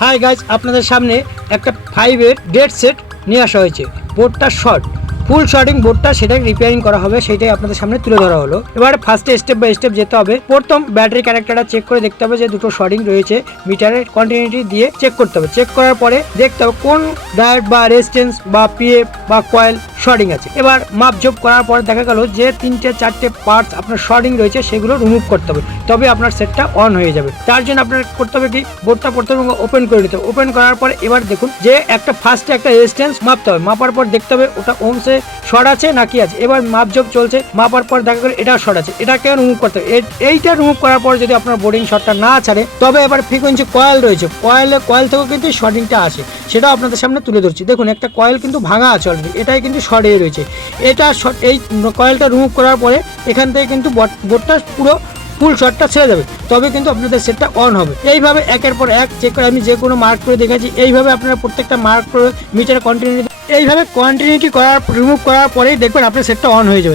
Hi guys, আপনাদের সামনে একটা 5-এর ডেড সেট নিয়ে আসা হয়েছে। বোর্ডটা শর্ট, ফুল শর্টিং বোর্ডটা, সেটাকে রিপেয়ারিং করা হবে, সেটাই আপনাদের সামনে তুলে ধরা হলো। এবারে ফার্স্টে স্টেপ বাই স্টেপ যেতে হবে। প্রথম ব্যাটারি কানেক্টরটা চেক করে দেখতে হবে যে দুটো শর্টিং রয়েছে, মিটারের কন্টিনিউটি দিয়ে চেক করতে হবে। চেক করার পরে দেখতে হবে কোন ডায়োড বা রেজিস্ট্যান্স বা পিএফ বা কয়েল শর্টিং আছে। এবার মাপজোপ করার পর দেখা গেল যে 3-4টে পার্টস আপনার শর্টিং রয়েছে, সেগুলো রিমুভ করতে হবে, তবে আপনার সেটটা অন হয়ে যাবে। তার জন্য আপনার করতে হবে কি, বোর্ডটা প্রথমে ওপেন করে নিতে হবে। ওপেন করার পর এবার দেখুন যে ফার্স্টে একটা রেজিস্ট্যান্স মাপতে হবে। মাপার পর দেখতে হবে ওটা ওমসে শর্ট আছে নাকি আছে। এবার মাপজোপ চলছে, মাপার পর দেখা গেল এটা শর্ট আছে, এটাকে রিমুভ করতে হবে। এইটা রিমুভ করার পর যদি আপনার বোর্ডিং শর্টটা না ছাড়ে, তবে এবার ফ্রিকোয়েন্সি কয়েল রয়েছে, কয়েল থেকেও কিন্তু শর্টিংটা আসে, সেটাও আপনাদের সামনে তুলে ধরছি। দেখুন একটা কয়েল কিন্তু ভাঙা আছে অলরেডি, এটাই কিন্তু শর্ট হয়ে রয়েছে। এটা এই কয়েলটা রিমুভ করার পরে এখান থেকে কিন্তু বোর্ডটা পুরো ফুল শর্টটা ছেড়ে যাবে, তবে কিন্তু আপনাদের সেটটা অন হবে। এইভাবে একের পর এক চেক করে আমি যে কোনো মার্ক করে দেখেছি, এইভাবে আপনারা প্রত্যেকটা মার্ক করে মিটার কন্টিনিউটি, এইভাবে কন্টিনিউটি করার রিমুভ করার পরেই দেখবেন আপনার সেটটা অন হয়ে যাবে।